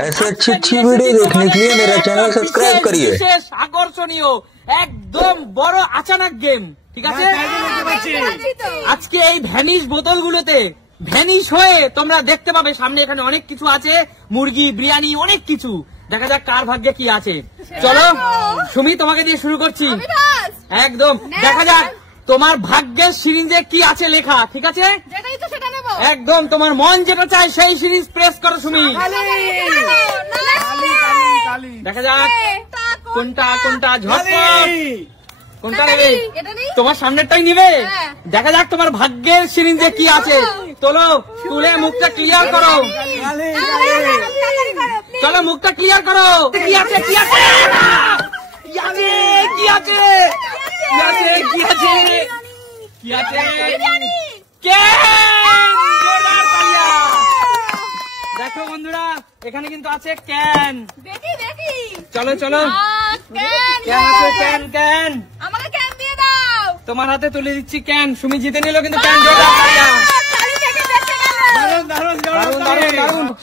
ऐसे अच्छी वीडियो देखने के लिए मेरा চ্যানেল সাবস্ক্রাইব করিয়ে। বিশেষ আকর্ষণীয় একদম বড় আচানক গেম, ঠিক আছে? আজকে এই ভ্যানিশ বোতলগুলোতে ভ্যানিশ হয়ে তোমরা দেখতে পাবে সামনে এখানে অনেক কিছু আছে, মুরগি, বিরিয়ানি, অনেক কিছু। দেখা যাক কার ভাগ্যে কি আছে। চলো সুমি, তোমাকে দিয়ে শুরু করছি। একদম দেখা যাক তোমার ভাগ্যের সিরিঞ্জে কি আছে লেখা, ঠিক আছে? একদম তোমার মন যেটা চায় সেই সিরিজ প্রেস করো সুমি। দেখা যাক কোনটা কোনটা ঝটপট কোনটা নেবে, তোমার সামনেরটাই নিবে। দেখা যাক তোমার ভাগ্যের সিরিঞ্জে কি আছে। তোলো, তুলে মুখটা ক্লিয়ার করো। চলো মুখটা ক্লিয়ার করো। কি আছে কি আছে কি আছে কি আছে কি আছে কি আছে কি আছে? দেখো বন্ধুরা, এখানে কিন্তু আছে ক্যান। চলো চলো, ক্যান আছে, ক্যান ক্যান আমাকে ক্যান দিয়ে দাও। তোমার হাতে তুলে দিচ্ছি ক্যান। সুমি জিতে নিল কিন্তু ক্যান। জোরদার তালিয়া।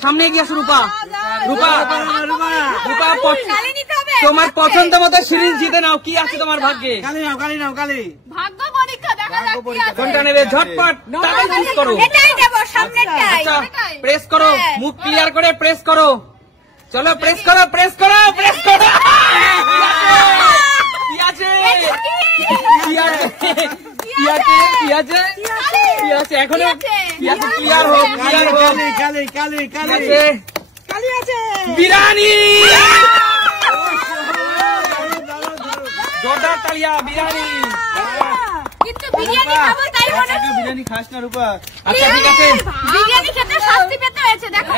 সামনে এগিয়ে আসো রূপা। রূপা রূপা তোমার পছন্দ মতো সিরিজ জিতে নাও। কি আছে তোমার ভাগ্যে? ভাগ্য পরীক্ষা দেখা যাক কি আছে। কোনটা নেবে? ঝটপট টাকা চুজ করো। এটাই দেব, সামনেরটাই। আচ্ছা প্রেস করো, মুখ ক্লিয়ার করে প্রেস করো। চলো প্রেস করো প্রেস করো প্রেস করো। কি আছে কি আছে কি আছে কি আছে কি আছে? এখনো কি আছে? ক্লিয়ার হোক ক্লিয়ার হোক। কালি আছে, বিরিয়ানি। জোরদার তালিয়া। বিরিয়ানি। কিন্তু বিরিয়ানি খাবো তাই মনে হচ্ছে। বিরিয়ানি খাস না রূপা। আচ্ছা ঠিক আছে, বিরিয়ানি খেতে শাস্তি পেতে হয়েছে। দেখো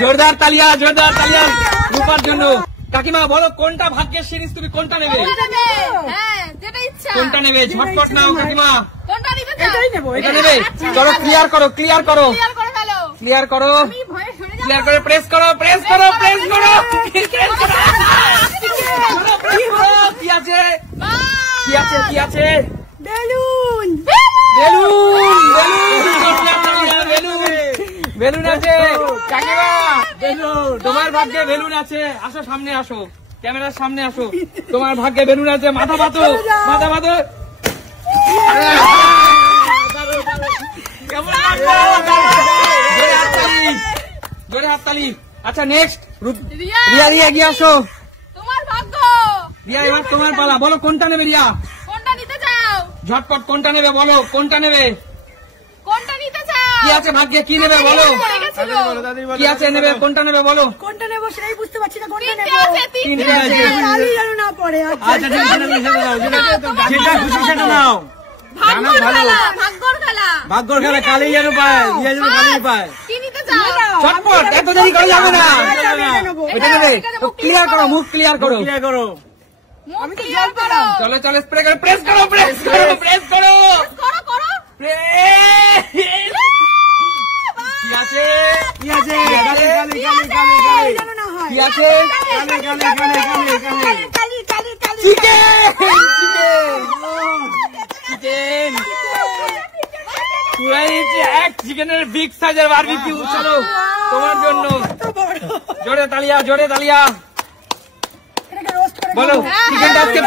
জোরদার তালিয়া জোরদার তালিয়া রূপার জন্য। কাকিমা বলো কোনটা ভাগ্যের সিরিজ, তুমি কোনটা নেবে? হ্যাঁ যেটা ইচ্ছা। কোনটা নেবে? ঝটপট নাও কাকিমা। কোনটা নিতে চাও? এটাই নেব। এটা নেবে? চলো ক্লিয়ার করো ক্লিয়ার করো ক্লিয়ার করে ফেলো। ক্লিয়ার করো আমি ভয়ে সরে যাব। ক্লিয়ার করে প্রেস করো প্রেস করো প্রেস করো। কি আছে কি আছে কি আছে? বেলুন। বেলুন বেলুন বেলুন আছে। কাকিমা তোমার ভাগ্যে বেলুন আছে। আসো সামনে আসো, ক্যামেরার সামনে আসো। তোমার ভাগ্যে বেলুন আছে। মাথা বাঁধো মাথা বাঁধো। জোরে হাততালি। আচ্ছা নেক্সট রিয়া। রিয়া এগিয়ে আসো। তোমার ভাগ্য। রিয়া এবার তোমার পালা। বলো কোনটা নেবে রিয়া? কোনটা নিতে চাও? ঝটপট কোনটা নেবে বলো, কোনটা নেবে? কোনটা নিতে চাও? কি আছে ভাগ্যে, কি নেবে বলো? কি আছে নেবে, কোনটা নেবে বলো? কোনটা নেবো সেটাই বুঝতে পারছি না। কোনটা তিনটে নেবো? আছে, তিনটে আছে। কালি যেন না পড়ে। আচ্ছা ঠিক আছে, যেটা খুশি সেটা নাও। ভাগ্যর খেলা, ভাগ্যর খেলা। ভাগ্যর খেলা কালি যেন পায়, রিয়া যেন কালি পায়। কি নিতে চাও? ঝটপট, এত দেরি করা যাবে না। এটা নেবে। ক্লিয়ার করো, মুখ ক্লিয়ার করো। মুখ ক্লিয়ার করো। চলো চলো, স্প্রে করো, প্রেস করো প্রেস করো প্রেস করো করো করো। কি আছে কি আছে? কালি কালি কালি কালি কালি যেন না হয়। কি আছে? কালি কালি কালি কালি কালি কালি কালি কালি। চিকেন চিকেন পুরাই এক চিকেনের বিগ সাইজের বারবিকিউ। চলো তোমার জন্য। জোরে তালিয়া জোরে তালিয়া। বলো চিকেনটা আজকে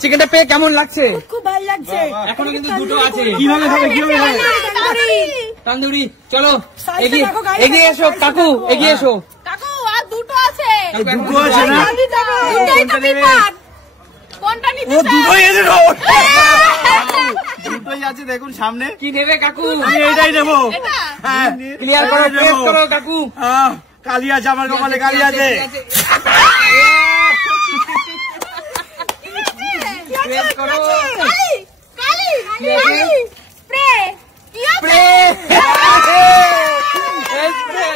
চিকেনটা পেয়ে কেমন লাগছে? খুব ভালো লাগছে। এখনো কিন্তু দুটো আছে। কিভাবে খাবে কিভাবে খাবে? তন্দুরি। চলো এগিয়ে এগিয়ে এসো কাকু, এগিয়ে এসো। কাকু আর দুটো আছে। দুটো আছে না? কোনটা নেবে? কোনটা নিতে চাও? দুটোই আছে। দুটোই আছে দেখুন সামনে। কি নেবে কাকু? আমি এইটাই নেবো। এটা হ্যাঁ ক্লিয়ার করো, প্রেস করো কাকু। কালি আছে, আমার কপালে কালি আছে। প্রেস করো। কালি কালি কালি স্প্রে। কি আছে? স্প্রে।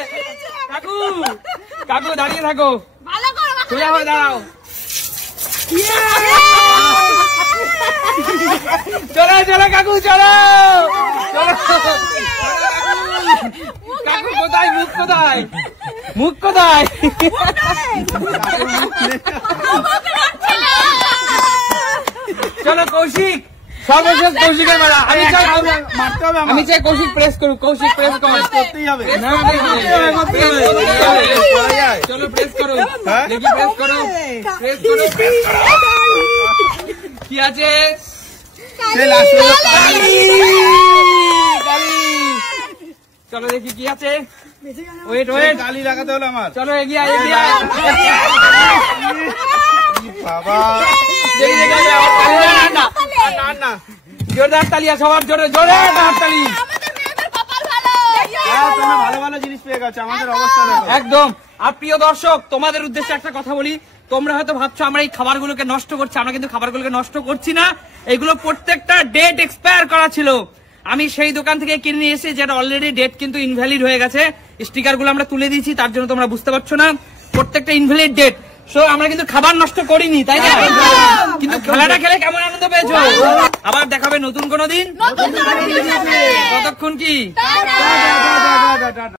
কাকু কাকু দাঁড়িয়ে থাকো, ভালো করে সোজা হয়ে দাঁড়াও। চলো চলো কাকু চলো চলো। কাকু কোথায়? মুখ কোথায়? মুখ কোথায়? চলো কৌশিক সর্বশেষ কৌশিকের বেলা। মারতে হবে আমার। আমি চাই কৌশিক প্রেস করুক, কৌশিক প্রেস কর। করতেই হবে। চলো প্রেস করো, হ্যাঁ? দেখি প্রেস করো, প্রেস করো। কি আছে? সে last হলো কালি। চলো দেখি কি আছে। ওয়েট ওয়েট, কালি লাগাতে হলো আমার। চলো এগিয়ে আয়, এগিয়ে আয়। বাবা দেখি, দেখি, দেখি, আমার কালি না, না, না না জোরদার তালিয়া, সবার জোরে জোরে তালি। আমাদের মেয়েদের কপাল ভালো। হ্যাঁ, তোমরা ভালো ভালো জিনিস পেয়ে গেছো, আমাদের অবস্থা দেখো। একদম। আর প্রিয় দর্শক, তোমাদের উদ্দেশ্যে একটা কথা বলি, তোমরা হয়তো ভাবছো আমরা এই খাবারগুলোকে নষ্ট করছি, আমরা কিন্তু খাবারগুলোকে নষ্ট করছি না। এগুলো প্রত্যেকটা ডেট এক্সপায়ার করা ছিল। আমি সেই দোকান থেকে কিনে নিয়ে এসেছি, যেটা অলরেডি ডেট কিন্তু ইনভ্যালিড হয়ে গেছে। স্টিকার গুলো আমরা তুলে দিয়েছি, তার জন্য তোমরা বুঝতে পারছো না, প্রত্যেকটা ইনভ্যালিড ডেট। সো আমরা কিন্তু খাবার নষ্ট করিনি, তাই না? কিন্তু খেলাটা খেলে কেমন আনন্দ পেয়েছো? আবার দেখাবে নতুন কোনো দিন। ততক্ষণ কি টাটা।